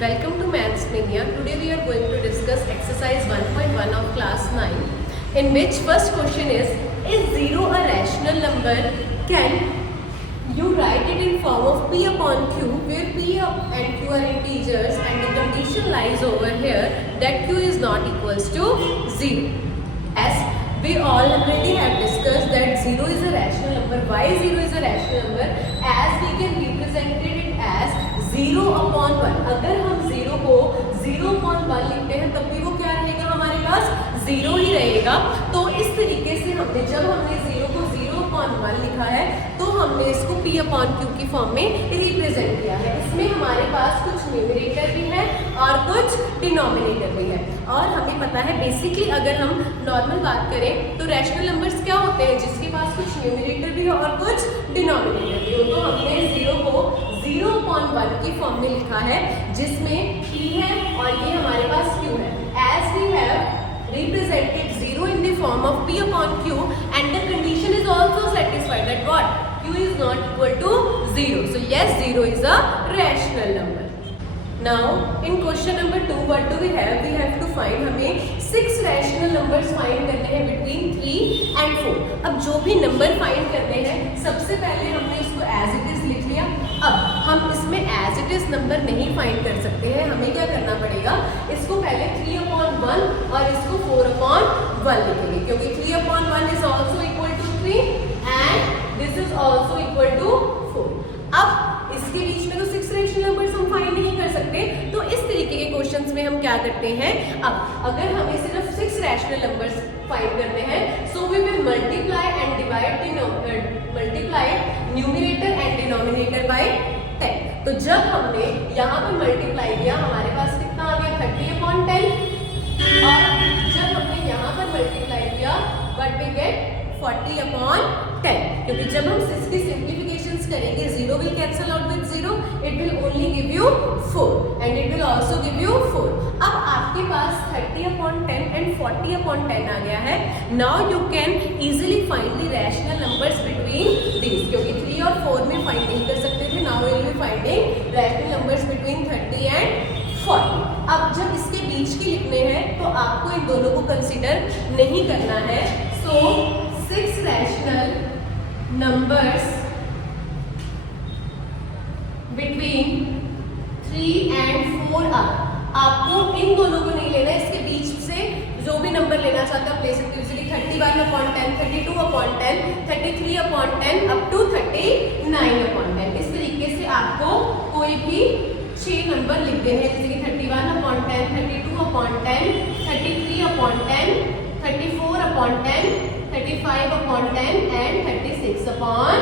Welcome to Maths Mania. Today we are going to discuss exercise 1.1 of class 9, in which first question is 0 a rational number? Can you write it in form of P upon Q, where P and Q are integers and the condition lies over here that Q is not equals to 0. As we already have discussed that 0 is a rational number. Why 0 is a rational number? As we can represent it as 0 upon 1. अगर हम 0 को 0 upon 1 लिखते हैं तब भी वो क्या रहेगा, हमारे पास 0 ही रहेगा. तो इस तरीके से जब हमने 0 को 0 upon 1 लिखा है तो हमने इसको P upon Q की फॉर्म में रिप्रेजेंट किया है. इसमें हमारे पास कुछ न्यूमरेटर भी है और कुछ डिनोमिनेटर भी है. और हमें पता है बेसिकली अगर हम नॉर्मल बात करें तो रैशनल नंबर्स क्या होते हैं, जिसके पास कुछ न्यूमरेटर भी है और कुछ डिनोमिनेटर भी हो. तो हमने 0 को 0 upon 1 की फॉर्म में लिखा है जिसमें P है और ये हमारे पास Q है. As we have represented 0 in the form of P upon Q and the condition is also satisfied that what? Q is not equal to 0. So yes, 0 is a rational number. Now in question number 2 what do we have? We have to find, हमें 6 rational numbers find करने हैं between 3 and 4. अब जो भी number find करने हैं सबसे पहले हमने इसको as it is लिख लिया. अब हम इसमें as it is number नहीं find कर सकते हैं, हमें क्या करना पड़ेगा, इसको पहले 3 upon 1 और इसको 4 upon 1 लिखेंगे क्योंकि 3 upon 1 is also equal to 3 and this is also equal to 4. अब इसके बीच में तो 6 रैशनल नंबर्स हम फाइंड नहीं कर सकते, तो इस तरीके के क्वेश्चंस में हम क्या करते हैं, अब अगर हमें सिर्फ 6 रैशनल नंबर्स फाइंड करने हैं so we will multiply and divide numerator and denominator by 10. तो जब हमने यहाँ पर मल्टीप्लाई किया हमारे पास कितना आ गया 30 upon 10 और जब हमने यहाँ पर मल्टीप्लाई किया व्हाट वी गेट 40 upon 10. क्योंकि जब हम इसकी सिंप्लीफिकेशंस करेंगे 0 will cancel out with 0, it will only give you 4 and it will also give you 4. अब आपके पास 30 upon 10 and 40 upon 10 आ गया है. Now you can easily find the rational numbers between these. क्योंकि 3 और 4 में फाइंड नहीं कर सकते थे. Now we will be finding rational numbers between 30 and 40. अब जब इसके बीच के लिखने हैं तो आपको इन दोनों को कंसीडर नहीं करना है. So 6 rational numbers between 3 and 4 are. आपको इन दोनों को नहीं लेना, इसके बीच से जो भी नंबर लेना चाहते हैं आप ले सकते हो. Easily 31 upon 10, 32 upon 10, 33 upon 10 up to 39 upon 10. इस तरीके से आपको कोई भी 6 नंबर लिख देने हैं, जैसे कि 31 upon 10, 32 upon 10, 33 upon 10, 34 upon 10, 35 upon 10 and 36 upon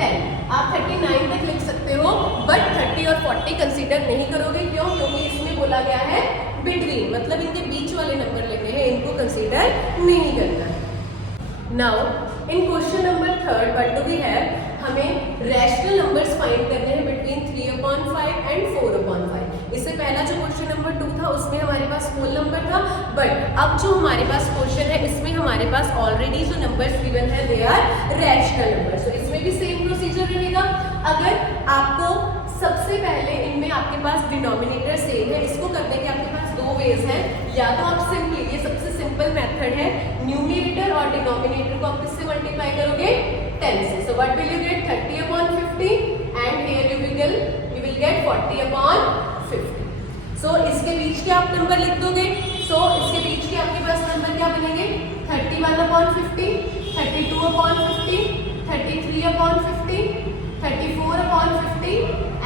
10. आप 39 तक लिख सकते हो बट 30 और 40 कंसीडर नहीं करोगे. क्यों? क्योंकि इसमें बोला गया है बिटवीन, मतलब इनके बीच वाले नंबर लेने हैं, इनको कंसीडर नहीं करना है. Now in question number 3 what do we have, हमें रैशनल नंबर्स फाइंड करने हैं बिटवीन 3 upon 5 and 4 upon 5. इससे पहला जो क्वेश्चन नंबर 2 था उसमें हमारे पास होल नंबर था, बट अब जो हमारे पास क्वेश्चन है इसमें हमारे पास ऑलरेडी जो नंबर्स गिवन है दे आर रैशनल नंबर्स. तो इसमें भी सेम प्रोसीजर रहेगा. अगर आपको सबसे पहले इनमें आपके पास डिनोमिनेटर सेम है, इसको करने के आपके पास 2 वेज हैं. या तो आप सिंपली, ये सबसे सिंपल मेथड है, न्यूमरेटर और डिनोमिनेटर को आप किससे मल्टीप्लाई करोगे 10 से. So what will you get 30 upon 50 and here you will get 40 upon 50. सो इसके बीच के आप नंबर लिख दोगे. सो इसके बीच के आपके पास नंबर क्या बनेंगे 31 upon 50, 32 upon 50, 33 upon 50, 34 upon 50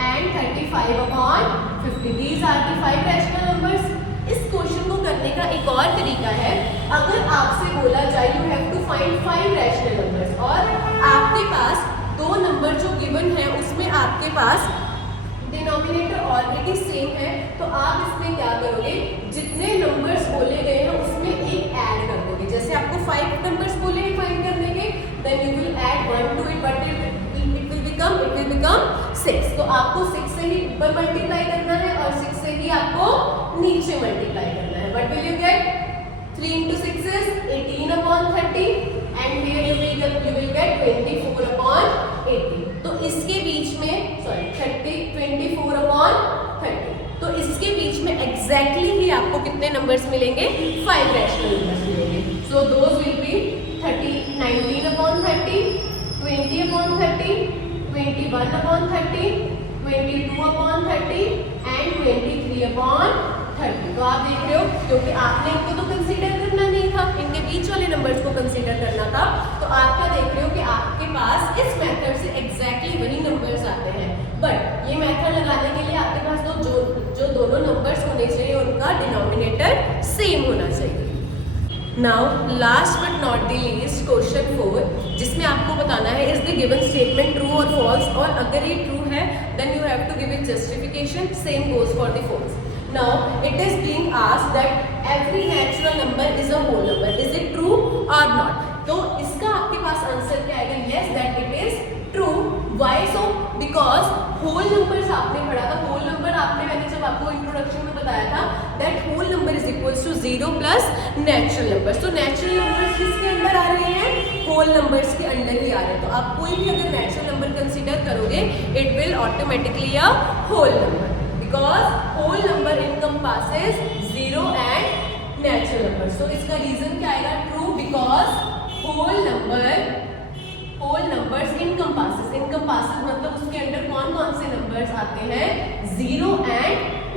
and 35 upon 50. These are the 5 rational numbers. इस क्वेश्चन को करने का एक और तरीका है, अगर आपसे बोला जाए you have to find 5 rational numbers और आपके पास 2 नंबर जो गिवन है उसमें आपके पास डिनोमिनेटर ऑलरेडी सेम है, तो आप इसमें क्या करोगे, जितने नंबर्स बोले गए हैं उसमें एक ऐड कर दोगे. जैसे आपको 5 नंबर्स बोले हैं फाइंड करने के, then you will add 1 to it, but it will become 6. तो आपको 6 से ही ऊपर मल्टीप्लाई करना है और 6 से ही आपको नीचे मल्टीप्लाई करना है. What will you get? 3 into 6 is 18 upon 30 and here you will get 24 upon 80. तो इसके बीच में 24 upon 30. तो इसके एग्जैक्टली ही आपको कितने नंबर्स मिलेंगे, 5 रैशनल नंबर्स मिलेंगे. So those will be 19/30, 20/30, 21/30, 22/30 and 23/30. तो आप देख रहे हो, क्योंकि आपने इनको तो कंसीडर करना नहीं था, इनके बीच वाले नंबर्स को कंसीडर करना था. तो आप क्या देख रहे हो कि आपके पास इस मेथड से एग्जैक्टली वही नंबर्स आते हैं. बट ये मेथड लगाने के लिए आपके पास जो दोनों नंबर्स होने चाहिए उनका डिनोमिनेटर सेम होना चाहिए. Now last but not the least question 4, जिसमें आपको बताना है is the given statement true और फॉल्स, और अगर ये ट्रू है then you have to give it justification. Same goes for the false. Now it is being asked that every natural number is a whole number. Is it true or not? तो इसका आपके पास answer क्या आएगा? Yes, that it is true. Why so? Because whole numbers आपने पढ़ा था. whole number आपने, मैंने जब आपको इंट्रोडक्शन में बताया था that whole number is equals to 0 plus natural numbers. तो natural numbers किसके अंदर आ रहे हैं? whole numbers के अंदर ही आ रहे हैं. तो आप कोई भी अगर natural number कंसीडर करोगे it will automatically a whole number. Because whole number encompasses 0 and natural numbers. So इसका रीजन क्या आएगा? True, because whole numbers encompasses मतलब उसके अंदर कौन कौन से नंबर्स आते हैं? 0 and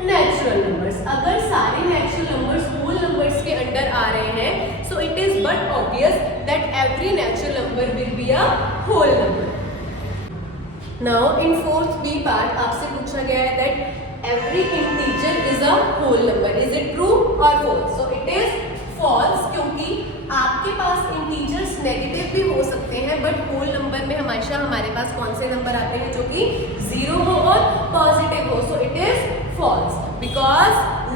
natural numbers. अगर सारे natural numbers whole numbers के अंदर आ रहे हैं, so it is but obvious that every natural number will be a whole number. Now in 4th B part आपसे पूछा गया है that every integer is a whole number. Is it true or false? So it is false, क्योंकि आपके पास integers negative भी हो सकते हैं, बट होल नंबर में हमेशा हमारे पास कौन से नंबर आते हैं जो कि 0 हो और पॉजिटिव हो. So it is false because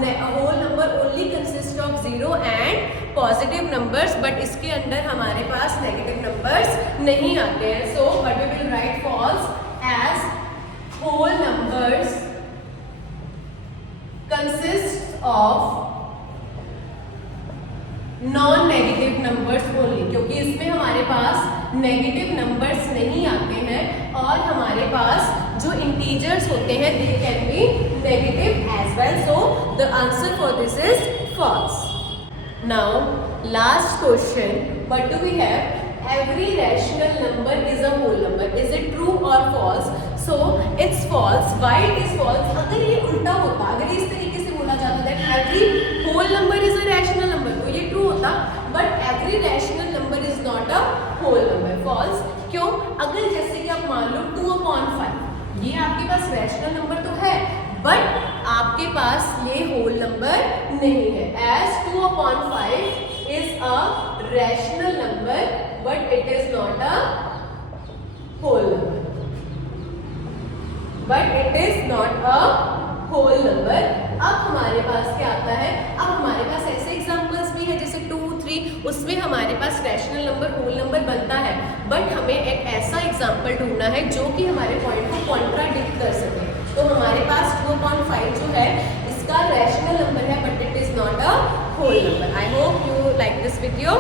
a whole number only consists of 0 and positive numbers, but इसके अंदर हमारे पास नेगेटिव नंबर्स नहीं आते हैं. So but we will write false as whole numbers consists of non-negative numbers only, क्योंकि इसमें हमारे पास negative numbers नहीं आते हैं और हमारे पास जो इंटीजर्स होते हैं they can be negative as well. So the answer for this is false. Now last question, what do we have? Every rational number is a whole number. Is it true or false? So it's false. Why it is false? अगर ये उल्टा होता, अगर इस तरीके से बोला जाता that every whole number is a rational number, तो ये true होता. But every rational number is not a whole number. False. क्यों? अगर जैसे कि आप मान लो 2/5, ये आपके पास rational number तो है, but आपके पास ये whole number नहीं है. As 2/5 is a rational number, but it is not a whole number. But it is not a whole number. अब हमारे पास क्या आता है? अब हमारे पास ऐसे एग्जांपल्स भी है जैसे 2, 3, उसमें हमारे पास रैशनल नंबर होल नंबर बनता है, बट हमें एक ऐसा एग्जांपल ढूंढना है जो कि हमारे पॉइंट को कॉन्ट्राडिक्ट कर सके. तो हमारे पास 2/5 जो है इसका रैशनल नंबर है, but it is not a whole number. I hope you like this video.